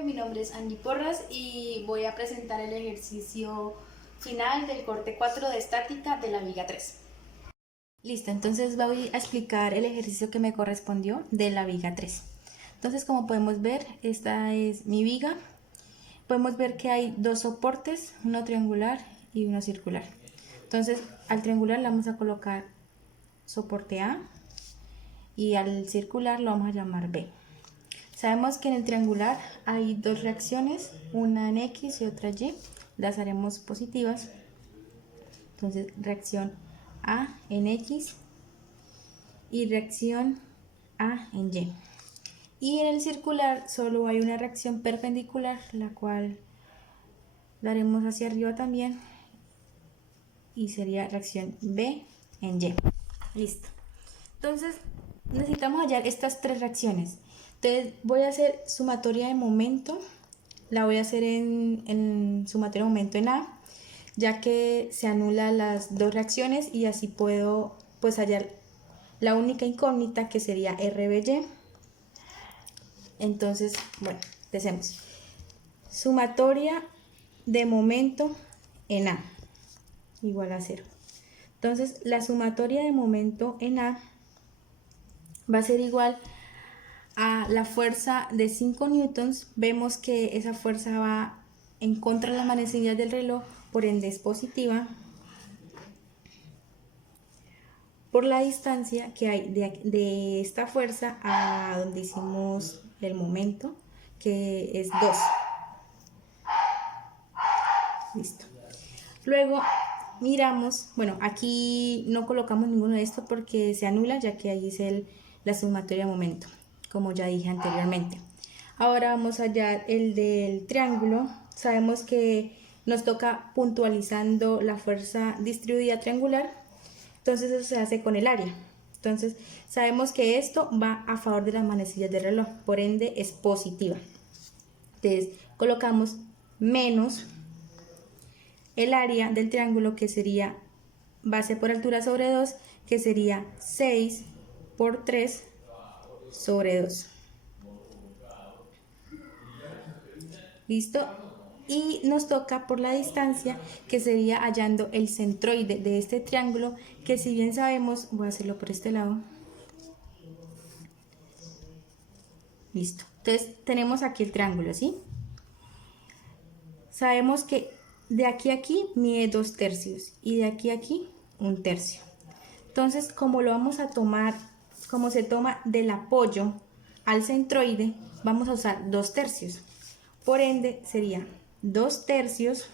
Mi nombre es Angie Porras y voy a presentar el ejercicio final del corte 4 de estática de la viga 3. Listo, entonces voy a explicar el ejercicio que me correspondió de la viga 3. Entonces, como podemos ver, esta es mi viga. Podemos ver que hay dos soportes, uno triangular y uno circular. Entonces, al triangular le vamos a colocar soporte A y al circular lo vamos a llamar B. Sabemos que en el triangular hay dos reacciones, una en X y otra Y, las haremos positivas. Entonces, reacción A en X y reacción A en Y. Y en el circular solo hay una reacción perpendicular, la cual la haremos hacia arriba también, y sería reacción B en Y. Listo. Entonces, necesitamos hallar estas tres reacciones. Entonces, voy a hacer sumatoria de momento. La voy a hacer en sumatoria de momento en A, ya que se anulan las dos reacciones y así puedo pues hallar la única incógnita, que sería RBY. Entonces, bueno, empecemos. Sumatoria de momento en A igual a 0. Entonces, la sumatoria de momento en A va a ser igual a la fuerza de 5 newtons. Vemos que esa fuerza va en contra de las manecillas del reloj, por ende es positiva, por la distancia que hay de esta fuerza a donde hicimos el momento, que es 2. Listo. Luego miramos, bueno, aquí no colocamos ninguno de estos porque se anula, ya que ahí es la sumatoria de momento, como ya dije anteriormente. Ahora vamos a hallar el del triángulo. Sabemos que nos toca puntualizando la fuerza distribuida triangular, entonces eso se hace con el área. Entonces sabemos que esto va a favor de las manecillas del reloj, por ende es positiva. Entonces colocamos menos el área del triángulo, que sería base por altura sobre 2, que sería 6 por 3 sobre 2. ¿Listo? Y nos toca por la distancia, que sería hallando el centroide de este triángulo, que si bien sabemos, voy a hacerlo por este lado. Listo. Entonces tenemos aquí el triángulo, ¿sí? Sabemos que de aquí a aquí mide 2 tercios y de aquí a aquí 1 tercio. Entonces, como lo vamos a tomar, como se toma del apoyo al centroide, vamos a usar 2 tercios. Por ende, sería 2 tercios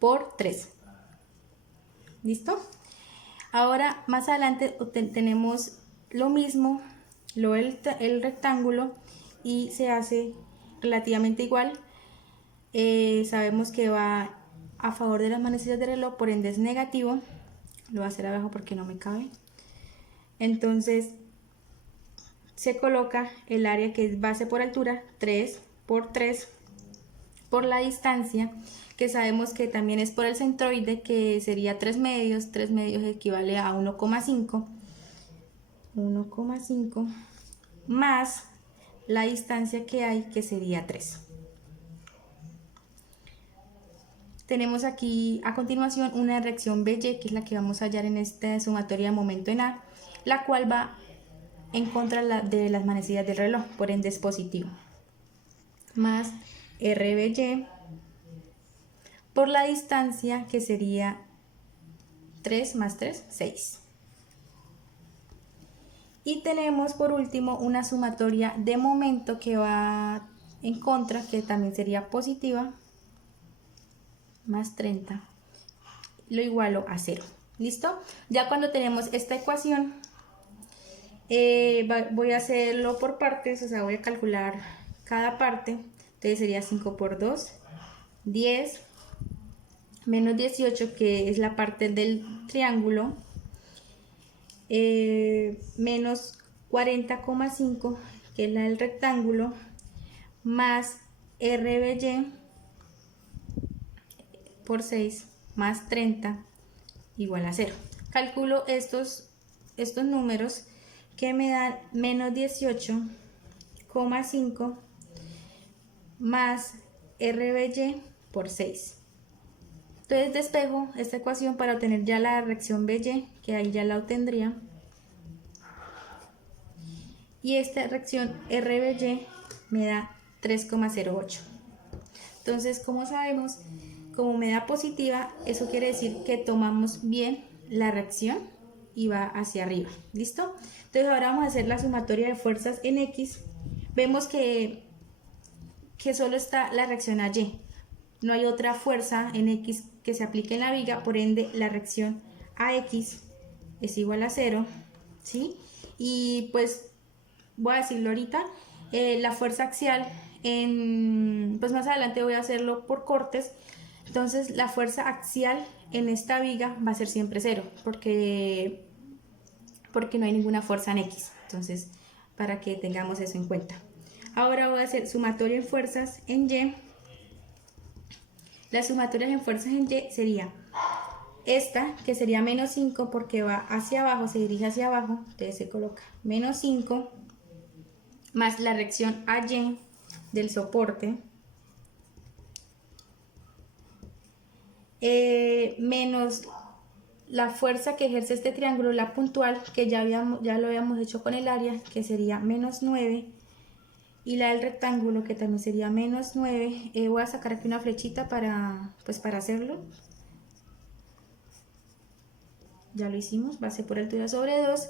por 3. ¿Listo? Ahora, más adelante tenemos lo mismo, el rectángulo, y se hace relativamente igual. Sabemos que va a favor de las manecillas del reloj, por ende es negativo. Lo voy a hacer abajo porque no me cabe. Entonces se coloca el área, que es base por altura, 3 por 3, por la distancia, que sabemos que también es por el centroide, que sería 3 medios. 3 medios equivale a 1,5. 1,5 más la distancia que hay, que sería 3. Tenemos aquí a continuación una reacción BY, que es la que vamos a hallar en esta sumatoria de momento en A, la cual va en contra de las manecillas del reloj, por ende es positivo, más RBY por la distancia, que sería 3 más 3, 6. Y tenemos por último una sumatoria de momento que va en contra, que también sería positiva, más 30, lo igualo a 0. ¿Listo? Ya cuando tenemos esta ecuación, voy a hacerlo por partes, o sea, voy a calcular cada parte. Entonces sería 5 por 2, 10, menos 18, que es la parte del triángulo, menos 40,5, que es la del rectángulo, más RBY por 6 más 30 igual a 0. Calculo estos números, que me dan menos 18,5 más RBY por 6. Entonces despejo esta ecuación para obtener ya la reacción BY, que ahí ya la obtendría. Y esta reacción RBY me da 3,08. Entonces, como sabemos, como me da positiva, eso quiere decir que tomamos bien la reacción y va hacia arriba. ¿Listo? Entonces ahora vamos a hacer la sumatoria de fuerzas en X. Vemos que solo está la reacción a Y. No hay otra fuerza en X que se aplique en la viga, por ende la reacción a X es igual a 0, ¿sí? Y pues voy a decirlo ahorita, la fuerza axial, pues más adelante voy a hacerlo por cortes. Entonces la fuerza axial en esta viga va a ser siempre 0, porque no hay ninguna fuerza en X. Entonces, para que tengamos eso en cuenta. Ahora voy a hacer sumatoria en fuerzas en Y. Las sumatorias en fuerzas en Y sería esta, que sería menos 5 porque va hacia abajo, se dirige hacia abajo, entonces se coloca menos 5, más la reacción AY del soporte, menos la fuerza que ejerce este triángulo, la puntual, que ya lo habíamos hecho con el área, que sería menos 9, y la del rectángulo, que también sería menos 9. Voy a sacar aquí una flechita para hacerlo. Ya lo hicimos, base por altura sobre 2,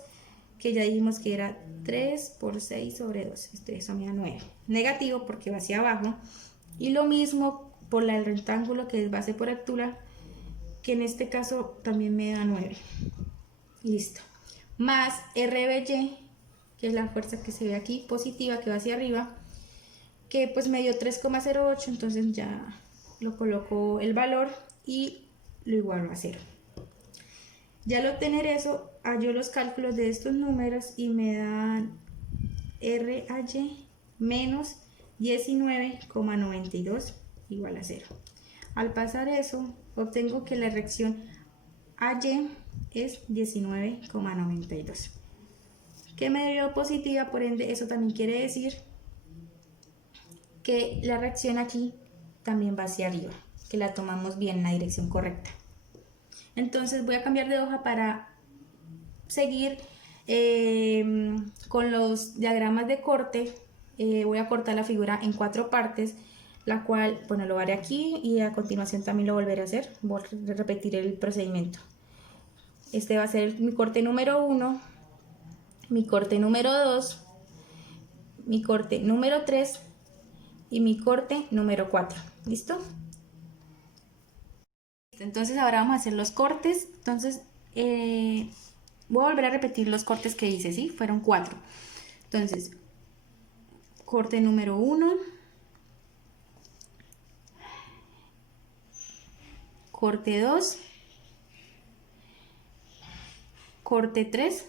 que ya dijimos que era 3 por 6 sobre 2. Eso me da 9. Negativo porque va hacia abajo. Y lo mismo por la del rectángulo, que es base por altura, que en este caso también me da 9. Listo. Más RBY, que es la fuerza que se ve aquí, positiva, que va hacia arriba, que pues me dio 3,08, entonces ya lo coloco el valor y lo igualo a 0. Ya al obtener eso, hallo los cálculos de estos números y me dan RAY menos 19,92 igual a 0. Al pasar eso, obtengo que la reacción AY es 19,92. Que me dio positiva, por ende eso también quiere decir que la reacción aquí también va hacia arriba, que la tomamos bien en la dirección correcta. Entonces voy a cambiar de hoja para seguir con los diagramas de corte. Voy a cortar la figura en 4 partes, la cual, bueno, lo haré aquí y a continuación también lo volveré a hacer. Voy a repetir el procedimiento. Este va a ser mi corte número 1, mi corte número 2, mi corte número 3 y mi corte número 4. ¿Listo? Entonces ahora vamos a hacer los cortes. Entonces voy a volver a repetir los cortes que hice, ¿sí? Fueron 4. Entonces, corte número 1, corte 2, corte 3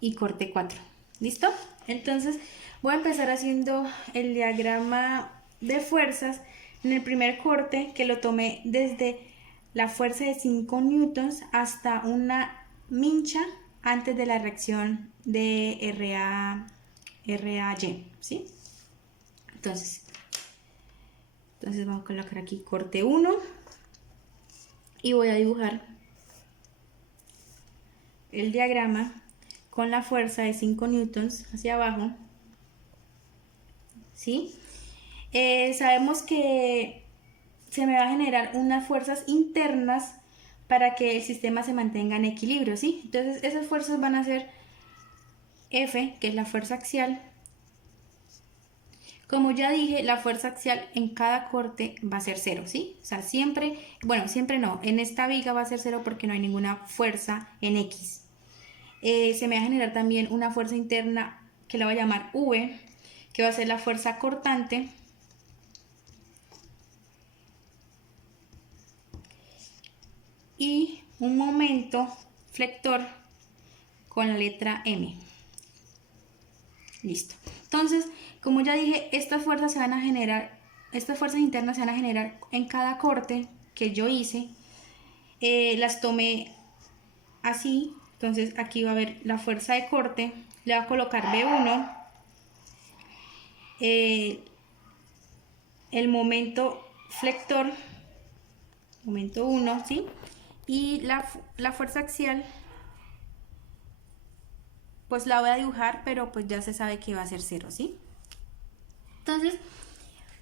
y corte 4. ¿Listo? Entonces voy a empezar haciendo el diagrama de fuerzas. En el primer corte, que lo tomé desde la fuerza de 5 newtons hasta una mincha antes de la reacción de RAY, ¿sí? Entonces vamos a colocar aquí corte 1 y voy a dibujar el diagrama con la fuerza de 5 newtons hacia abajo, ¿sí? Sabemos que se me va a generar unas fuerzas internas para que el sistema se mantenga en equilibrio, ¿sí? Entonces esas fuerzas van a ser F, que es la fuerza axial. Como ya dije, la fuerza axial en cada corte va a ser 0, ¿sí? O sea, siempre, bueno, siempre no, en esta viga va a ser 0 porque no hay ninguna fuerza en X. Se me va a generar también una fuerza interna que la voy a llamar V, que va a ser la fuerza cortante. Y un momento flector con la letra M. Listo. Entonces, como ya dije, estas fuerzas internas se van a generar en cada corte que yo hice. Las tomé así. Entonces aquí va a haber la fuerza de corte. Le voy a colocar B1. el momento flector, momento 1, ¿sí? Y la fuerza axial, pues la voy a dibujar, pero pues ya se sabe que va a ser 0, ¿sí? Entonces,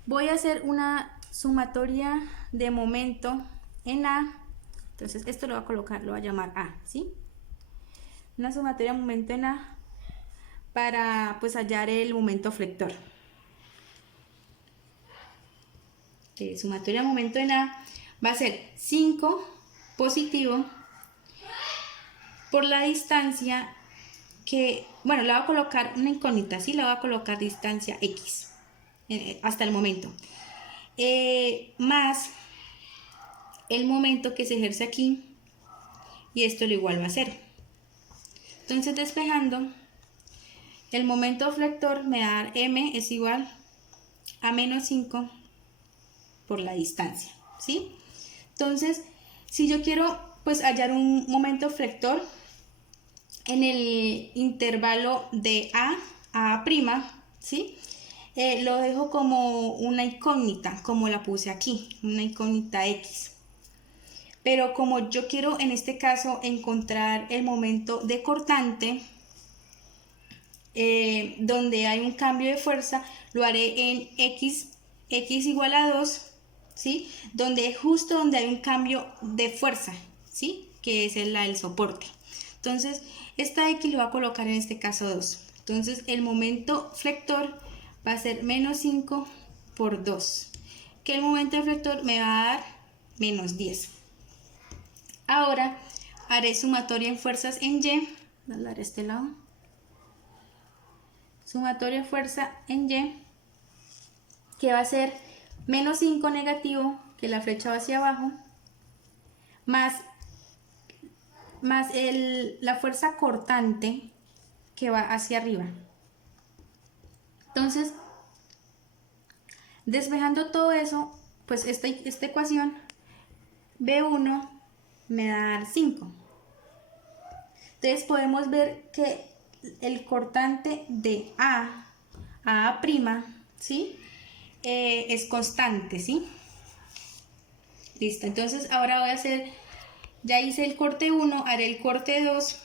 voy a hacer una sumatoria de momento en A. Entonces, esto lo voy a colocar, lo voy a llamar A, ¿sí? Una sumatoria de momento en A para pues hallar el momento flector. Sumatoria de momento en A va a ser 5 positivo por la distancia que, bueno, le voy a colocar una incógnita, ¿sí? Le voy a colocar distancia X hasta el momento. Más el momento que se ejerce aquí, y esto lo igual va a ser. Entonces, despejando, el momento flector me va a dar M es igual a menos 5 por la distancia, ¿sí? Entonces, si yo quiero pues hallar un momento flector en el intervalo de A a A', ¿sí? Lo dejo como una incógnita, como la puse aquí, una incógnita X. Pero como yo quiero en este caso encontrar el momento de cortante, donde hay un cambio de fuerza, lo haré en X igual a 2, ¿sí? Justo donde hay un cambio de fuerza, ¿sí? Que es el soporte. Entonces, esta X lo voy a colocar en este caso 2. Entonces, el momento flector va a ser menos 5 por 2, que el momento flector me va a dar menos 10. Ahora, haré sumatoria en fuerzas en Y. Voy a dar este lado. Sumatoria fuerza en Y, que va a ser menos 5 negativo, que la flecha va hacia abajo, más la fuerza cortante que va hacia arriba. Entonces, despejando todo eso, pues esta ecuación B1 me da a dar 5. Entonces podemos ver que el cortante de A a A', ¿sí? Es constante, ¿sí? Listo, entonces ahora voy a hacer, ya hice el corte 1, haré el corte 2,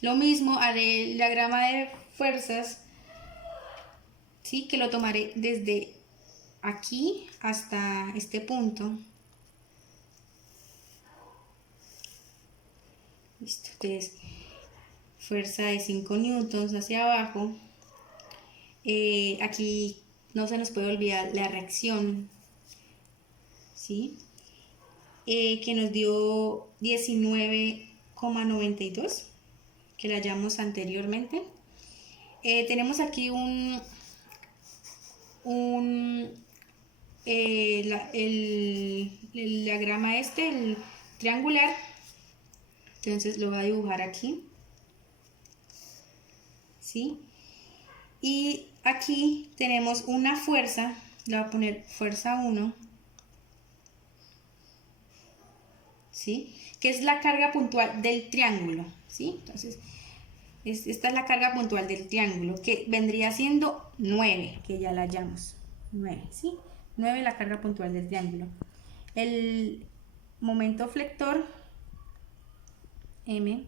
lo mismo, haré el diagrama de fuerzas, ¿sí? Que lo tomaré desde aquí hasta este punto. Listo, entonces fuerza de 5 newtons hacia abajo. Aquí no se nos puede olvidar la reacción, ¿sí? Que nos dio 19,92, que la hallamos anteriormente. Tenemos aquí el diagrama el triangular. Entonces lo voy a dibujar aquí, ¿sí? Y aquí tenemos una fuerza, le voy a poner fuerza 1, ¿sí? Que es la carga puntual del triángulo, ¿sí? Entonces, esta es la carga puntual del triángulo, que vendría siendo 9, que ya la hallamos, 9, ¿sí? 9 la carga puntual del triángulo. El momento flector, M2,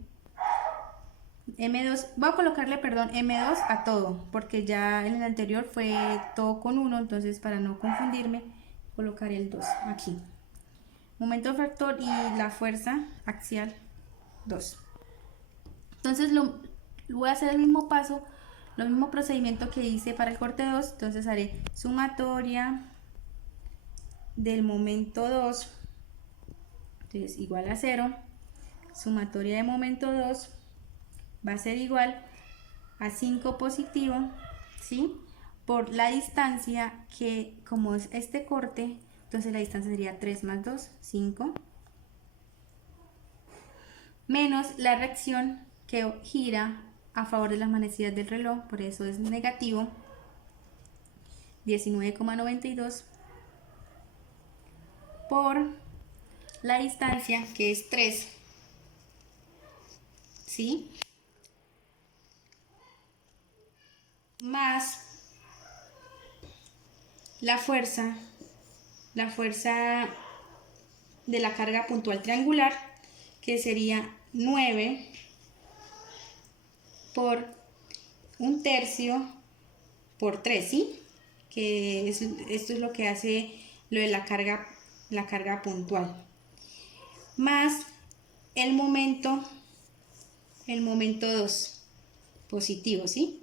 voy a colocarle, perdón, M2 a todo, porque ya en el anterior fue todo con 1, entonces para no confundirme, colocaré el 2 aquí. Momento flector y la fuerza axial 2. Entonces voy a hacer el mismo paso, el mismo procedimiento que hice para el corte 2, entonces haré sumatoria del momento 2, entonces igual a 0, sumatoria de momento 2 va a ser igual a 5 positivo, ¿sí? Por la distancia que, como es este corte, entonces la distancia sería 3 más 2, 5, menos la reacción que gira a favor de las manecillas del reloj, por eso es negativo, 19,92, por la distancia que es 3, ¿sí? más la fuerza de la carga puntual triangular, que sería 9 por 1/3 por 3, ¿sí? Que esto es lo que hace lo de la carga puntual. Más el momento 2 positivo, ¿sí?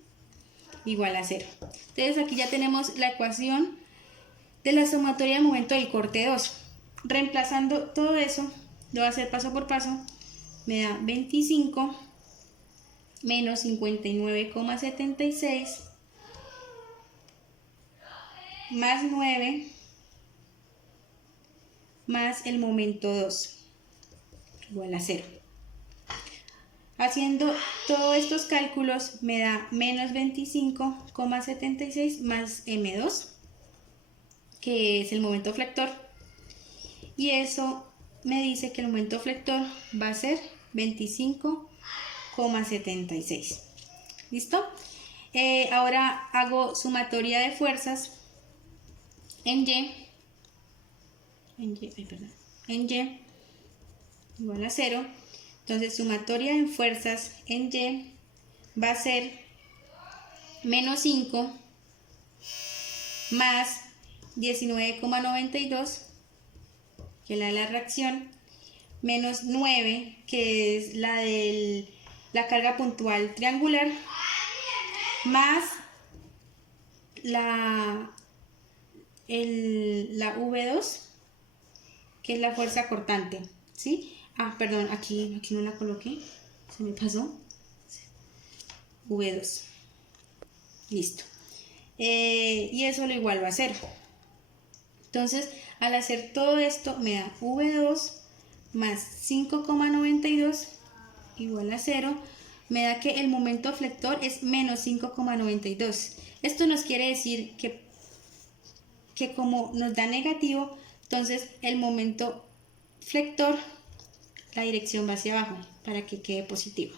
Igual a 0. Entonces aquí ya tenemos la ecuación de la sumatoria de momento del corte 2. Reemplazando todo eso, lo voy a hacer paso por paso, me da 25 menos 59,76 más 9 más el momento 2 igual a 0. Haciendo todos estos cálculos me da menos 25,76 más M2, que es el momento flector, y eso me dice que el momento flector va a ser 25,76. ¿Listo? Ahora hago sumatoria de fuerzas en Y igual a 0. Entonces sumatoria de fuerzas en Y va a ser menos 5 más 19,92, que es la de la reacción, menos 9, que es la de la carga puntual triangular, más la V2, que es la fuerza cortante, ¿sí? Ah, perdón, aquí no la coloqué, se me pasó. V2. Listo. Y eso lo igualo a 0. Entonces, al hacer todo esto, me da V2 más 5,92 igual a 0. Me da que el momento flector es menos 5,92. Esto nos quiere decir que como nos da negativo, entonces el momento flector, la dirección va hacia abajo para que quede positivo.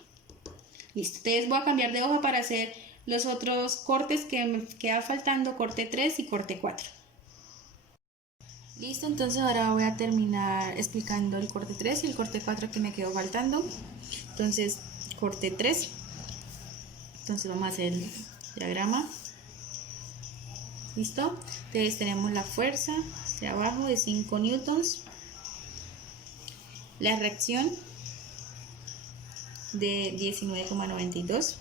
Listo. Entonces voy a cambiar de hoja para hacer los otros cortes que me queda faltando, corte 3 y corte 4. Listo, entonces ahora voy a terminar explicando el corte 3 y el corte 4 que me quedó faltando. Entonces, corte 3. Entonces vamos a hacer el diagrama. ¿Listo? Entonces tenemos la fuerza hacia abajo de 5 newtons. La reacción de 19,92.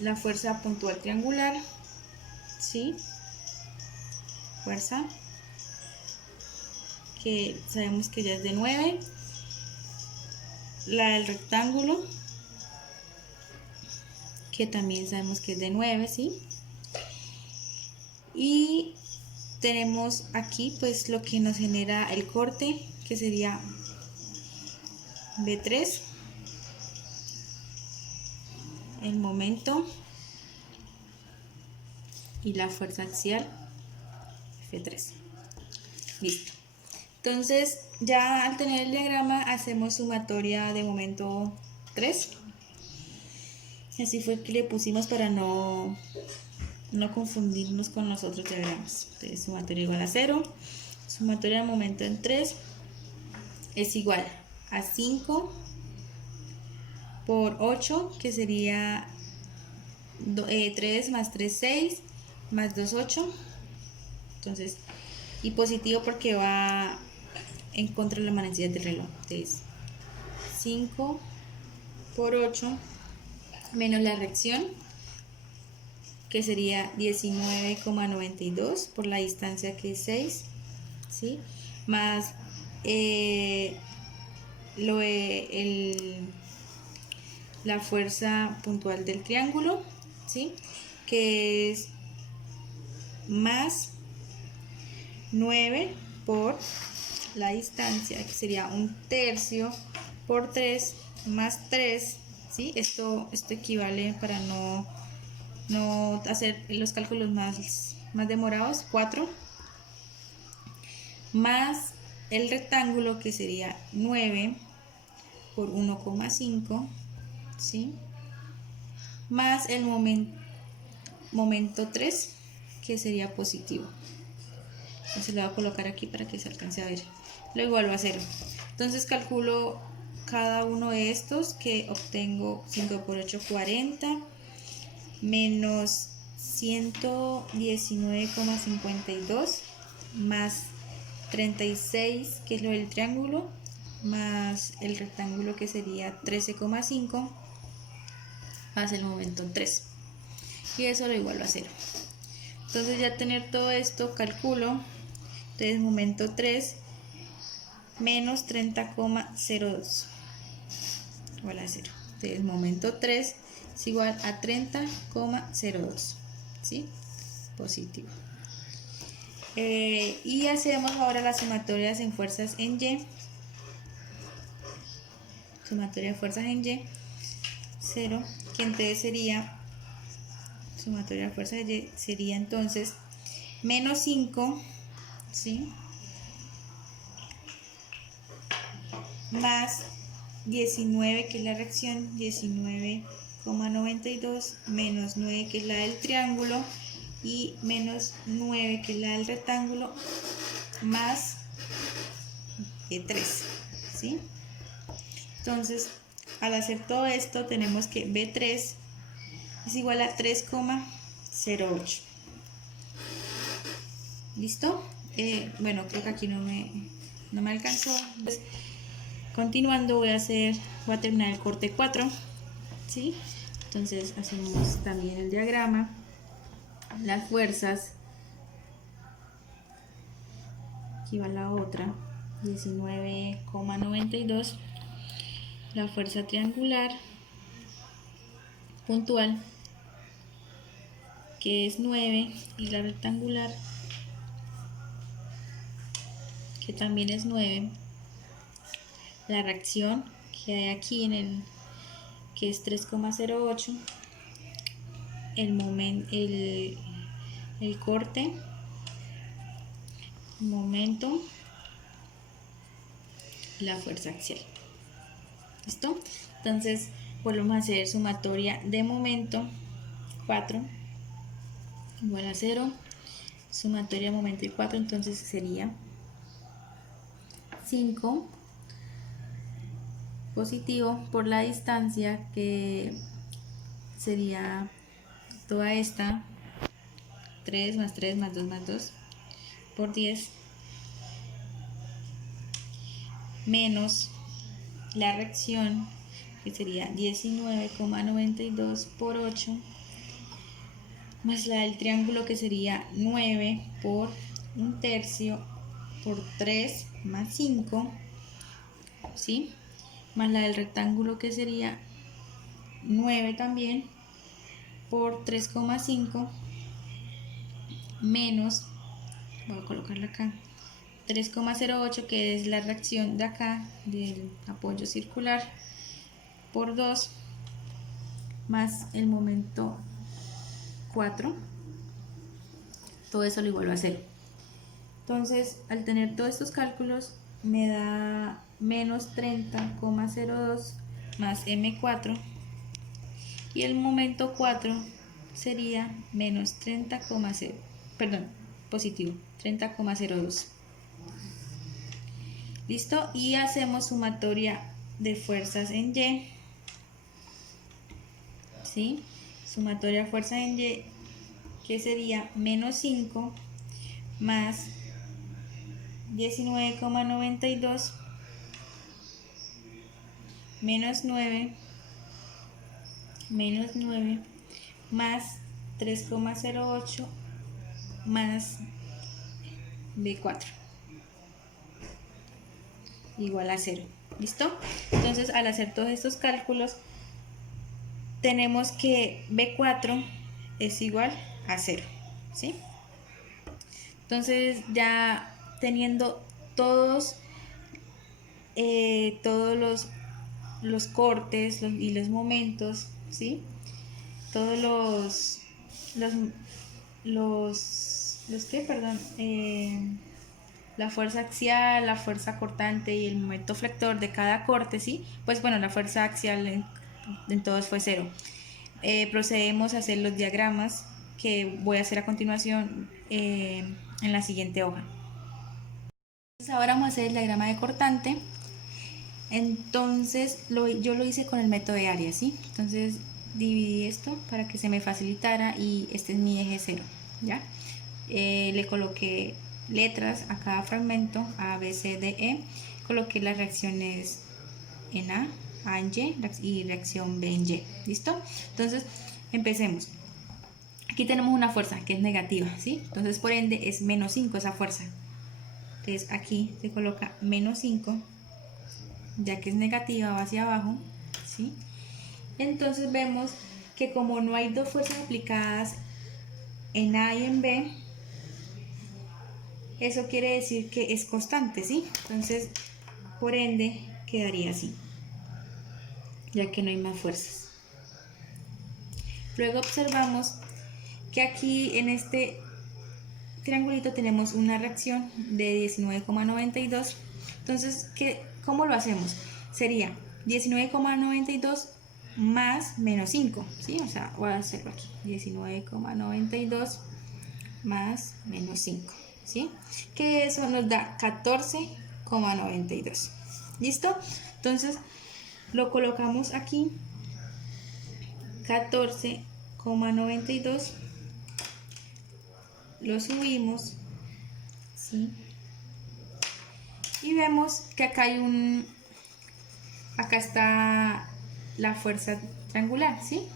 La fuerza puntual triangular, ¿sí? Fuerza, que sabemos que ya es de 9. La del rectángulo, que también sabemos que es de 9, ¿sí? Y tenemos aquí pues lo que nos genera el corte, que sería B3, el momento y la fuerza axial F3. Listo. Entonces ya al tener el diagrama hacemos sumatoria de momento 3. Así fue que le pusimos para no confundirnos con los otros diagramas. Entonces sumatoria igual a 0. Sumatoria de momento en 3 es igual a 5 por 8, que sería 3 más 3, 6, más 2, 8. Entonces, y positivo porque va en contra de las manecillas del reloj. Entonces, 5 por 8 menos la reacción, que sería 19,92 por la distancia que es 6, ¿sí? Más la fuerza puntual del triángulo, ¿sí? Que es más 9 por la distancia, que sería 1/3 por 3 más 3, ¿sí? Esto equivale, para no hacer los cálculos más demorados, 4, más el rectángulo, que sería 9 por 1,5 ¿sí? Más el momento 3, que sería positivo. Entonces lo voy a colocar aquí para que se alcance a ver. Lo igualo a 0. Entonces calculo cada uno de estos, que obtengo 5 por 8, 40, menos 119,52, más 36, que es lo del triángulo, más el rectángulo, que sería 13,5, más el momento 3. Y eso lo igualo a 0. Entonces ya tener todo esto, calculo, entonces momento 3 menos 30,02 igual a 0. Entonces momento 3 es igual a 30,02, ¿sí? Positivo. Y hacemos ahora las sumatorias en fuerzas en Y. Sumatoria de fuerzas en Y, 0, que entonces sería, sumatoria de fuerzas de Y sería entonces menos 5, ¿sí? Más 19, que es la reacción, 19,92, menos 9, que es la del triángulo, y menos 9, que es la del rectángulo, más 3, ¿sí? Entonces, al hacer todo esto, tenemos que B3 es igual a 3,08. ¿Listo? Bueno, creo que aquí no me alcanzó. Entonces, continuando, voy a terminar el corte 4, ¿sí? Entonces hacemos también el diagrama, las fuerzas, aquí va la otra, 19,92, la fuerza triangular puntual, que es 9, y la rectangular, que también es 9, la reacción que hay aquí que es 3,08, el corte, momento, la fuerza axial. ¿Listo? Entonces volvemos a hacer sumatoria de momento, 4 igual a 0, sumatoria de momento y 4, entonces sería 5 positivo por la distancia, que sería toda esta, 3 más 3 más 2 más 2 por 10, menos la reacción, que sería 19,92 por 8, más la del triángulo, que sería 9 por 1/3 por 3 más 5, ¿sí? Más la del rectángulo, que sería 9 también por 3,5, menos, voy a colocarla acá, 3,08, que es la reacción de acá del apoyo circular, por 2, más el momento 4, todo eso lo igualo a 0. Entonces, al tener todos estos cálculos, me da menos 30,02 más M4, y el momento 4 sería menos 30,0, perdón, positivo, 30,02. ¿Listo? Y hacemos sumatoria de fuerzas en Y, ¿sí? Sumatoria de fuerzas en Y, que sería menos 5 más 19,92 menos 9 más 3,08 más B4 igual a 0. ¿Listo? Entonces, al hacer todos estos cálculos, tenemos que B4 es igual a 0, ¿sí? Entonces, ya teniendo todos los cortes y los momentos, ¿sí? Todos la fuerza axial, la fuerza cortante y el momento flector de cada corte, ¿sí? Pues bueno, la fuerza axial en todos fue 0. Procedemos a hacer los diagramas que voy a hacer a continuación en la siguiente hoja. Entonces ahora vamos a hacer el diagrama de cortante. Entonces yo lo hice con el método de área, ¿sí? Entonces dividí esto para que se me facilitara y este es mi eje 0, ¿ya? Le coloqué letras a cada fragmento, A, B, C, D, E. Coloqué las reacciones en A en Y y reacción B en Y. ¿Listo? Entonces, empecemos. Aquí tenemos una fuerza que es negativa, ¿sí? Entonces, por ende, es menos 5 esa fuerza. Entonces, aquí se coloca menos 5, ya que es negativa, va hacia abajo, ¿sí? Entonces, vemos que como no hay dos fuerzas aplicadas en A y en B, eso quiere decir que es constante, ¿sí? Entonces, por ende, quedaría así, ya que no hay más fuerzas. Luego observamos que aquí en este triangulito tenemos una reacción de 19,92. Entonces, ¿cómo lo hacemos? Sería 19,92 más menos 5, ¿sí? O sea, voy a hacerlo aquí, 19,92 más menos 5, ¿sí? Que eso nos da 14,92. ¿Listo? Entonces, lo colocamos aquí, 14,92, lo subimos, ¿sí? Y vemos que acá hay acá está la fuerza triangular, ¿sí?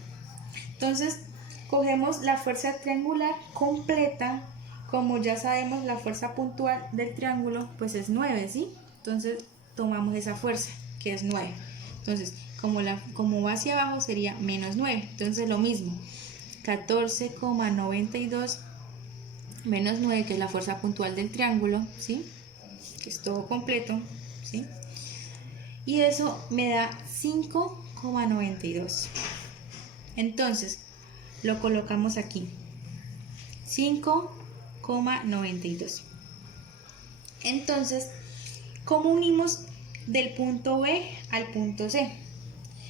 Entonces, cogemos la fuerza triangular completa. Como ya sabemos, la fuerza puntual del triángulo pues es 9, ¿sí? Entonces, tomamos esa fuerza, que es 9. Entonces, como va hacia abajo, sería menos 9. Entonces, lo mismo, 14,92 menos 9, que es la fuerza puntual del triángulo, ¿sí? Que es todo completo, ¿sí? Y eso me da 5,92. Entonces, lo colocamos aquí, 5,92. Entonces, ¿cómo unimos del punto B al punto C?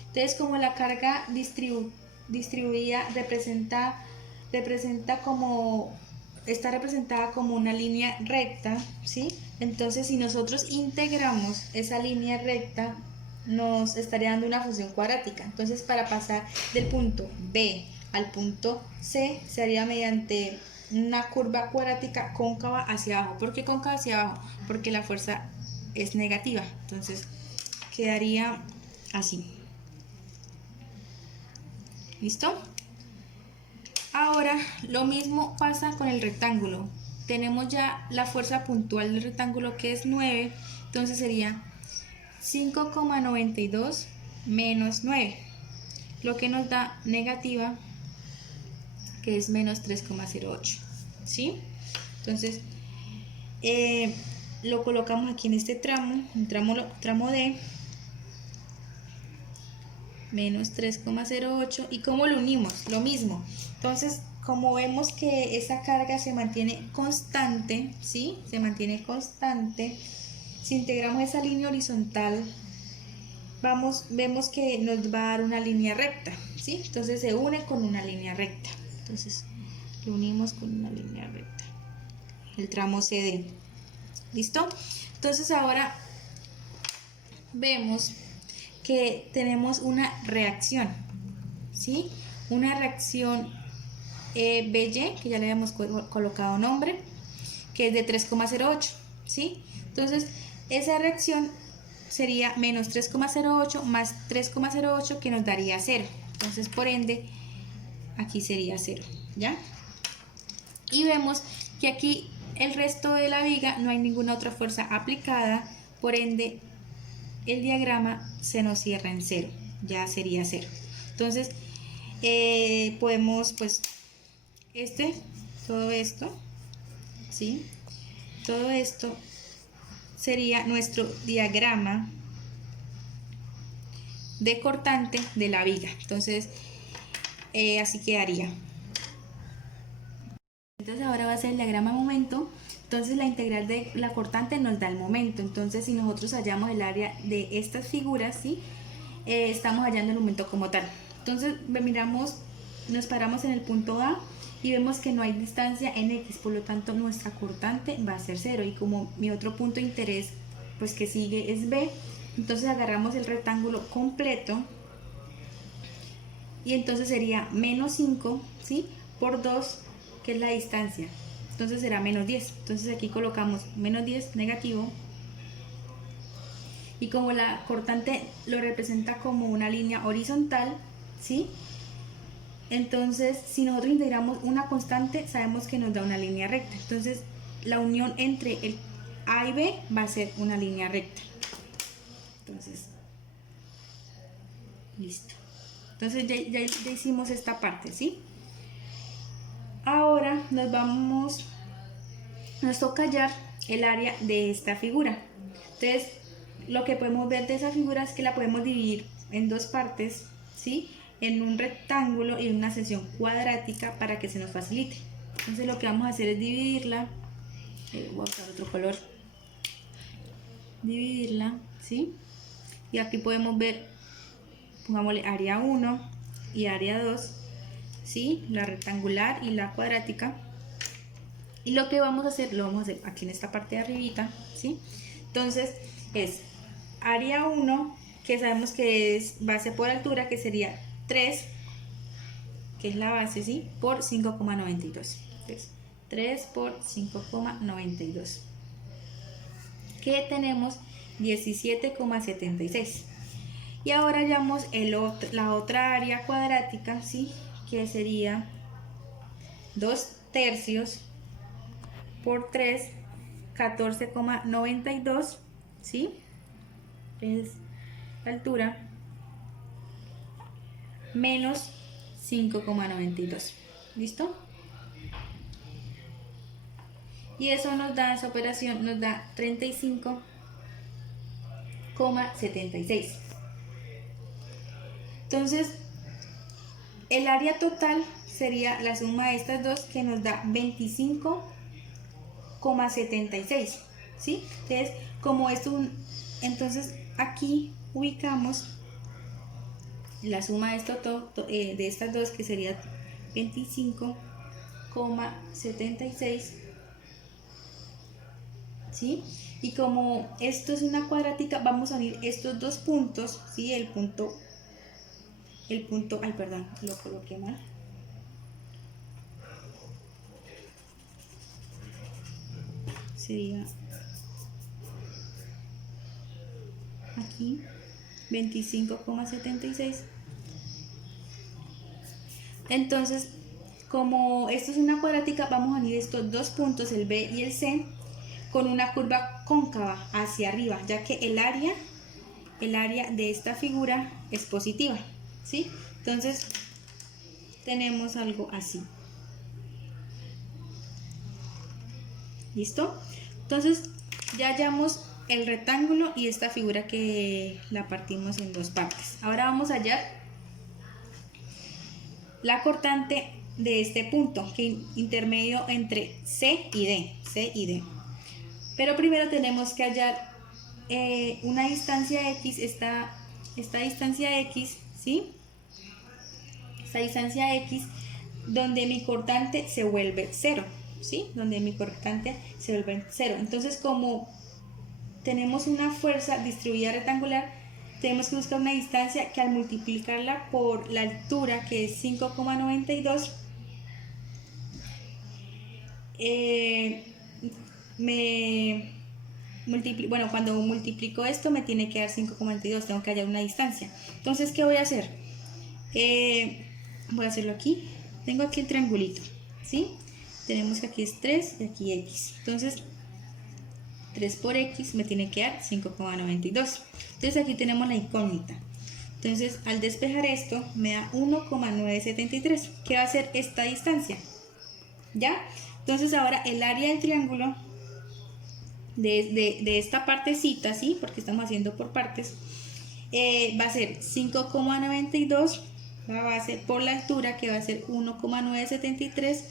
Entonces, como la carga distribuida está representada como una línea recta, ¿sí? Entonces, si nosotros integramos esa línea recta, nos estaría dando una función cuadrática. Entonces, para pasar del punto B al punto C, se haría mediante una curva cuadrática cóncava hacia abajo. ¿Por qué cóncava hacia abajo? Porque la fuerza es negativa. Entonces, quedaría así. ¿Listo? Ahora, lo mismo pasa con el rectángulo. Tenemos ya la fuerza puntual del rectángulo, que es 9, entonces sería 5,92 menos 9, lo que nos da negativa, que es menos 3,08, ¿sí? Entonces, lo colocamos aquí en este tramo, tramo D, menos 3,08. ¿Y cómo lo unimos? Lo mismo. Entonces, como vemos que esa carga se mantiene constante, ¿sí? Se mantiene constante. Si integramos esa línea horizontal, vemos que nos va a dar una línea recta, ¿sí? Entonces se une con una línea recta. Entonces, lo unimos con una línea recta. El tramo CD. ¿Listo? Entonces ahora vemos que tenemos una reacción, ¿sí? Una reacción BY, que ya le habíamos colocado nombre, que es de 3,08, ¿sí? Entonces, esa reacción sería menos 3,08 más 3,08, que nos daría 0. Entonces, por ende, aquí sería 0, ¿ya? Y vemos que aquí el resto de la viga no hay ninguna otra fuerza aplicada, por ende, el diagrama se nos cierra en 0, ya sería 0. Entonces, podemos, pues, todo esto, ¿sí? Todo esto sería nuestro diagrama de cortante de la viga. Entonces, así quedaría. Entonces, ahora va a ser el diagrama momento. Entonces, la integral de la cortante nos da el momento. Entonces, si nosotros hallamos el área de estas figuras, ¿sí? estamos hallando el aumento como tal. Entonces miramos, nos paramos en el punto A y vemos que no hay distancia en X, por lo tanto nuestra cortante va a ser 0, y como mi otro punto de interés pues que sigue es B, entonces agarramos el rectángulo completo y entonces sería menos 5, ¿sí?, por 2, que es la distancia, entonces será menos 10. Entonces aquí colocamos menos 10 negativo, y como la cortante lo representa como una línea horizontal, ¿sí?, entonces si nosotros integramos una constante sabemos que nos da una línea recta, entonces la unión entre el A y B va a ser una línea recta. Entonces, listo. Entonces ya hicimos esta parte, ¿sí? Ahora nos toca hallar el área de esta figura. Entonces, lo que podemos ver de esa figura es que la podemos dividir en dos partes, ¿sí?, en un rectángulo y en una sección cuadrática para que se nos facilite. Entonces lo que vamos a hacer es dividirla, voy a buscar otro color, dividirla, ¿sí? Y aquí podemos ver, pongámosle área 1 y área 2, ¿sí?, la rectangular y la cuadrática. Y lo que vamos a hacer, lo vamos a hacer aquí en esta parte de arribita, ¿sí? Entonces es área 1, que sabemos que es base por altura, que sería 3, que es la base, ¿sí?, por 5,92. Entonces 3 por 5,92, que tenemos 17,76. Y ahora hallamos la otra área cuadrática, ¿sí?, que sería 2 tercios por 3, 14,92, ¿sí?, es la altura, menos 5,92. ¿Listo? Y eso nos da, esa operación nos da 35,76. Entonces, el área total sería la suma de estas dos, que nos da 25,76, ¿sí? Entonces, como esto, entonces aquí ubicamos la suma de, de estas dos, que sería 25,76, ¿sí? Y como esto es una cuadrática, vamos a unir estos dos puntos, ¿sí? Ay, perdón, lo coloqué mal. Sería aquí 25,76. Entonces, como esto es una cuadrática, vamos a unir estos dos puntos, el B y el C, con una curva cóncava hacia arriba, ya que el área de esta figura es positiva, ¿sí? Entonces tenemos algo así. ¿Listo? Entonces ya hallamos el rectángulo y esta figura que la partimos en dos partes. Ahora vamos a hallar la cortante de este punto, que intermedio entre C y D. Pero primero tenemos que hallar una distancia X, esta distancia X, ¿sí? Esta distancia X, donde mi cortante se vuelve 0, ¿sí? Donde mi cortante se vuelve 0. Entonces, como tenemos una fuerza distribuida rectangular, tenemos que buscar una distancia que al multiplicarla por la altura, que es 5,92, cuando multiplico esto me tiene que dar 5,92, tengo que hallar una distancia. Entonces, ¿qué voy a hacer? Voy a hacerlo aquí. Tengo aquí el triangulito, ¿sí? Tenemos que aquí es 3 y aquí X. Entonces, 3 por X me tiene que dar 5,92. Entonces, aquí tenemos la incógnita. Entonces, al despejar esto, me da 1,973. ¿Qué va a ser esta distancia? ¿Ya? Entonces, ahora el área del triángulo de esta partecita, ¿sí? Porque estamos haciendo por partes, va a ser 5,92 la base por la altura, que va a ser 1,973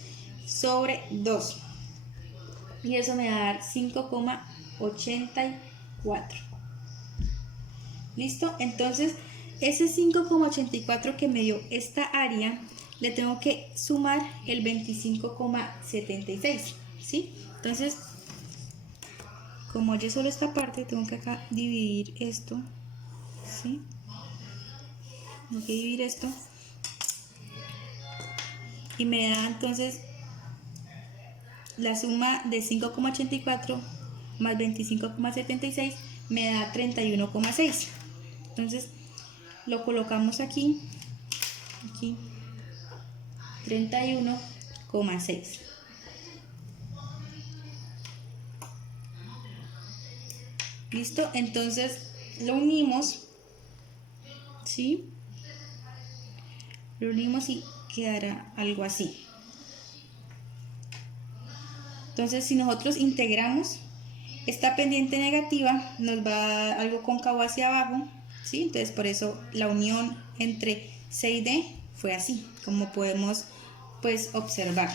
sobre 2, y eso me va a dar 5,84. ¿Listo? Entonces ese 5,84 que me dio esta área, le tengo que sumar el 25,76, ¿sí? Entonces, como yo solo esta parte, tengo que acá dividir esto, ¿sí? Tengo que dividir esto. Y me da entonces la suma de 5,84 más 25,76 me da 31,6. Entonces lo colocamos aquí, 31,6. Listo, entonces lo unimos, ¿sí? Lo unimos y quedará algo así. Entonces, si nosotros integramos esta pendiente negativa, nos va a dar algo cóncavo hacia abajo, ¿sí? Entonces, por eso la unión entre C y D fue así, como podemos pues observar.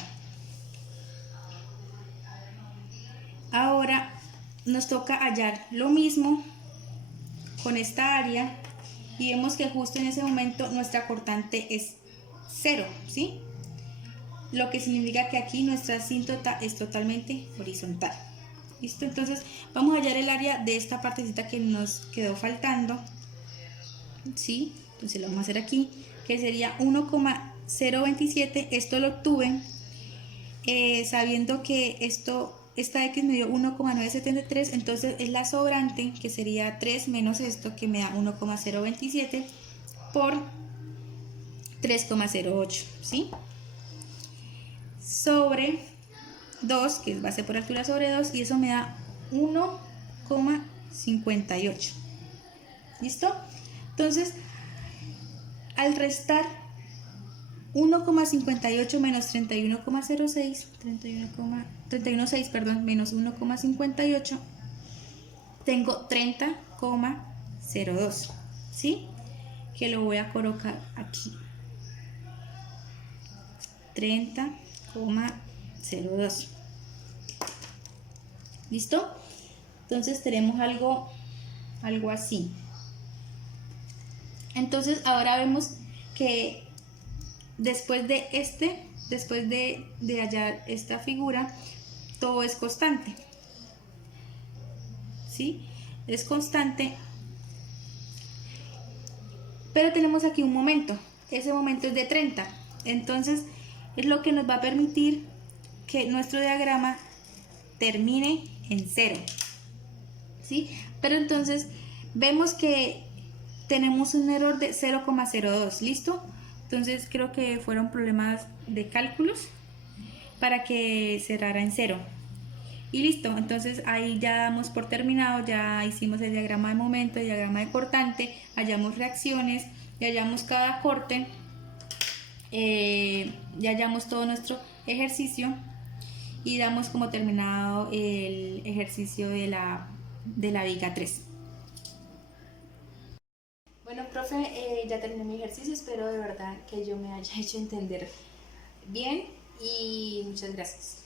Ahora nos toca hallar lo mismo con esta área y vemos que justo en ese momento nuestra cortante es 0, ¿sí? Lo que significa que aquí nuestra asíntota es totalmente horizontal. ¿Listo? Entonces vamos a hallar el área de esta partecita que nos quedó faltando, ¿sí? Entonces lo vamos a hacer aquí, que sería 1,027. Esto lo obtuve sabiendo que esta X me dio 1,973, entonces es la sobrante, que sería 3 menos esto, que me da 1,027 por 3,08, ¿sí? Sobre 2, que es base por altura sobre 2, y eso me da 1,58. ¿Listo? Entonces, al restar 1,58 menos 31,06, 31,6, perdón, menos 1,58, tengo 30,02, ¿sí? Que lo voy a colocar aquí. 30,02. ¿Listo? Entonces tenemos algo así. Entonces ahora vemos que después de hallar esta figura, todo es constante, ¿sí? Es constante, pero tenemos aquí un momento. Ese momento es de 30. Entonces es lo que nos va a permitir que nuestro diagrama termine en 0, ¿sí? Pero entonces vemos que tenemos un error de 0,02, ¿listo? Entonces creo que fueron problemas de cálculos para que cerrara en 0. Y listo, entonces ahí ya damos por terminado, ya hicimos el diagrama de momento, el diagrama de cortante, hallamos reacciones y hallamos cada corte, ya hallamos todo nuestro ejercicio y damos como terminado el ejercicio de la viga 3. Bueno, profe, ya terminé mi ejercicio, espero de verdad que yo me haya hecho entender bien y muchas gracias.